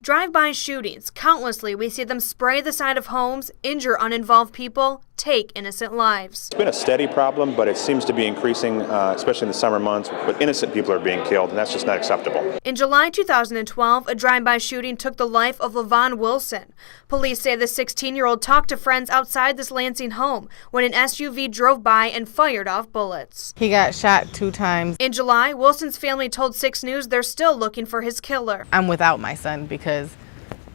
Drive-by shootings. Countlessly, we see them spray the side of homes, injure uninvolved people, take innocent lives. It's been a steady problem, but it seems to be increasing, especially in the summer months, but innocent people are being killed, and that's just not acceptable. In July 2012, a drive-by shooting took the life of LaVon Wilson. Police say the 16-year-old talked to friends outside this Lansing home when an SUV drove by and fired off bullets. He got shot 2 times. In July, Wilson's family told 6 News they're still looking for his killer. I'm without my son because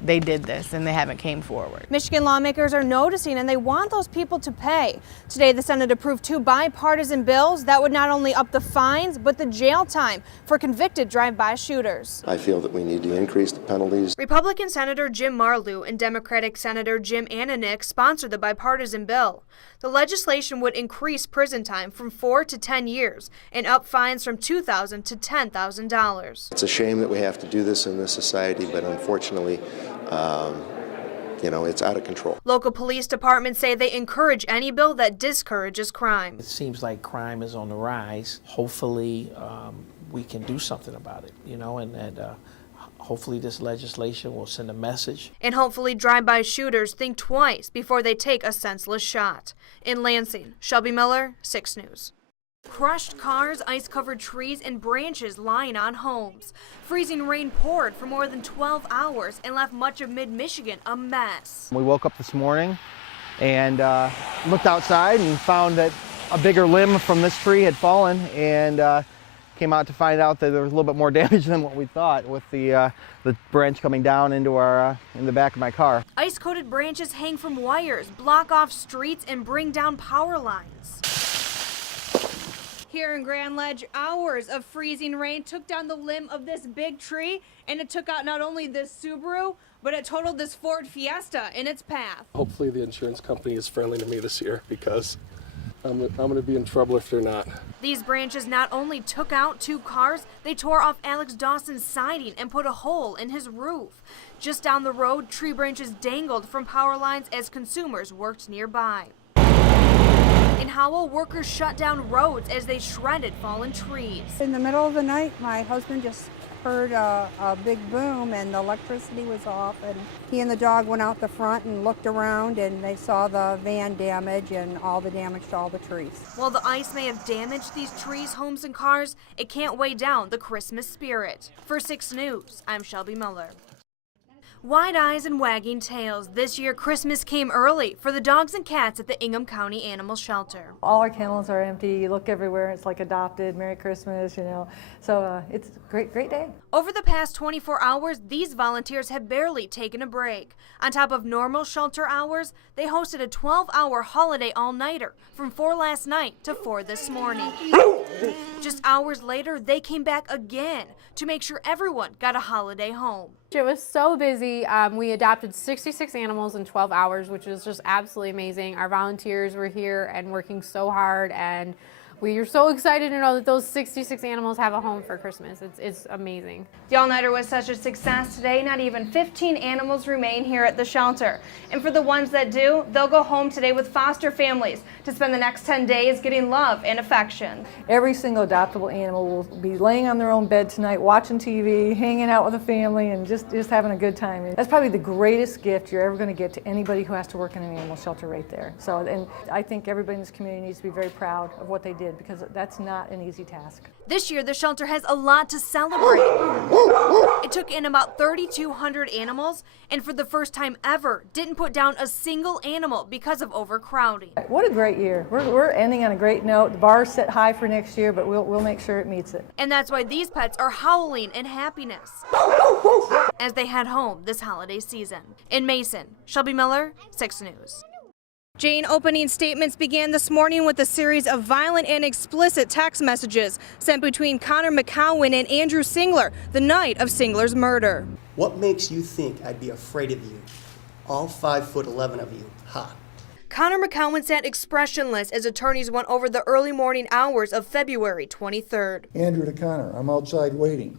they did this and they haven't came forward. Michigan lawmakers are noticing and they want those people to pay. Today, the Senate approved 2 bipartisan bills that would not only up the fines, but the jail time for convicted drive-by shooters. I feel that we need to increase the penalties. Republican Senator Jim Marlew and Democratic Senator Jim Ananich sponsored the bipartisan bill. The legislation would increase prison time from 4 to 10 years and up fines from $2,000 to $10,000. It's a shame that we have to do this in this society, but unfortunately, it's out of control. Local police departments say they encourage any bill that discourages crime. It seems like crime is on the rise. Hopefully, we can do something about it, and hopefully this legislation will send a message. And hopefully drive-by shooters think twice before they take a senseless shot. In Lansing, Shelby Miller, 6 News. Crushed cars, ice-covered trees, and branches lying on homes. Freezing rain poured for more than 12 hours and left much of mid-Michigan a mess. We woke up this morning and looked outside and found that a bigger limb from this tree had fallen, and came out to find out that there was a little bit more damage than what we thought, with the branch coming down into in the back of my car. Ice-coated branches hang from wires, block off streets, and bring down power lines. Here in Grand Ledge, hours of freezing rain took down the limb of this big tree, and it took out not only this Subaru, but it totaled this Ford Fiesta in its path. Hopefully the insurance company is friendly to me this year, because I'm going to be in trouble if they're not. These branches not only took out 2 cars, they tore off Alex Dawson's siding and put a hole in his roof. Just down the road, tree branches dangled from power lines as consumers worked nearby. In Howell, workers shut down roads as they shredded fallen trees. In the middle of the night, my husband just heard a big boom and the electricity was off, and he and the dog went out the front and looked around, and they saw the van damage and all the damage to all the trees. While the ice may have damaged these trees, homes, and cars, it can't weigh down the Christmas spirit. For 6 News, I'm Shelby Miller. Wide eyes and wagging tails. This year, Christmas came early for the dogs and cats at the Ingham County Animal Shelter. All our kennels are empty. You look everywhere, it's like adopted. Merry Christmas, So it's a great day. Over the past 24 hours, these volunteers have barely taken a break. On top of normal shelter hours, they hosted a 12-hour holiday all-nighter from 4 last night to 4 this morning. Just hours later, they came back again to make sure everyone got a holiday home. It was so busy. We adopted 66 animals in 12 hours, which was just absolutely amazing. Our volunteers were here and working so hard, and we are so excited to know that those 66 animals have a home for Christmas. It's amazing. The all-nighter was such a success today, not even 15 animals remain here at the shelter. And for the ones that do, they'll go home today with foster families to spend the next 10 days getting love and affection. Every single adoptable animal will be laying on their own bed tonight, watching TV, hanging out with a family, and just having a good time. And that's probably the greatest gift you're ever going to get to anybody who has to work in an animal shelter right there. So, and I think everybody in this community needs to be very proud of what they did, because that's not an easy task. This year, the shelter has a lot to celebrate. It took in about 3,200 animals, and for the first time ever, didn't put down a single animal because of overcrowding. What a great year. We're ending on a great note. The bar's set high for next year, but we'll make sure it meets it. And that's why these pets are howling in happiness as they head home this holiday season. In Mason, Shelby Miller, 6 News. Jane opening statements began this morning with a series of violent and explicit text messages sent between Connor McCowan and Andrew Singler the night of Singler's murder. What makes you think I'd be afraid of you? All 5'11" of you. Ha. Connor McCowan sat expressionless as attorneys went over the early morning hours of February 23rd. Andrew to Connor, I'm outside waiting.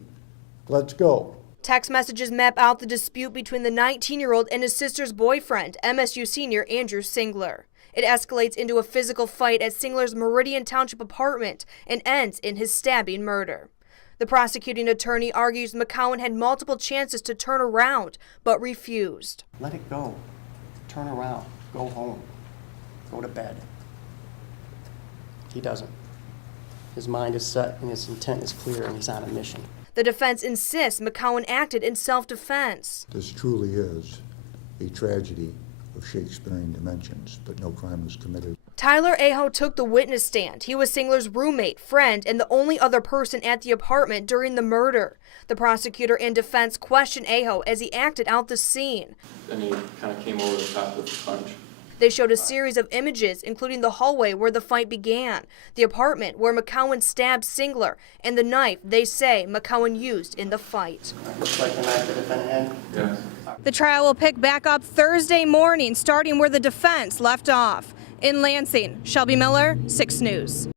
Let's go. Text messages map out the dispute between the 19-year-old and his sister's boyfriend, MSU senior Andrew Singler. It escalates into a physical fight at Singler's Meridian Township apartment and ends in his stabbing murder. The prosecuting attorney argues McCowan had multiple chances to turn around, but refused. Let it go. Turn around. Go home. Go to bed. He doesn't. His mind is set and his intent is clear and he's on a mission. The defense insists McCowan acted in self-defense. This truly is a tragedy of Shakespearean dimensions, but no crime was committed. Tyler Aho took the witness stand. He was Singler's roommate, friend, and the only other person at the apartment during the murder. The prosecutor and defense questioned Aho as he acted out the scene. Then he kind of came over the top with the punch. They showed a series of images, including the hallway where the fight began, the apartment where McCowan stabbed Singler, and the knife they say McCowan used in the fight. Looks like the knife the defendant had. Yes. The trial will pick back up Thursday morning, starting where the defense left off. In Lansing, Shelby Miller, 6 News.